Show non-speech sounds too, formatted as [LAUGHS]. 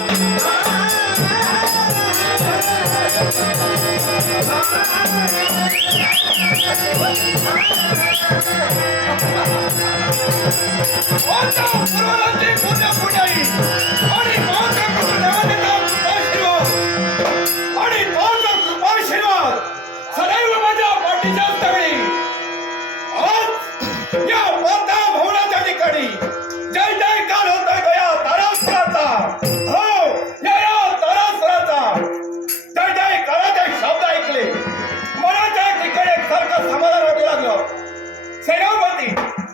ಸದೈವಂತ [LAUGHS] [LAUGHS]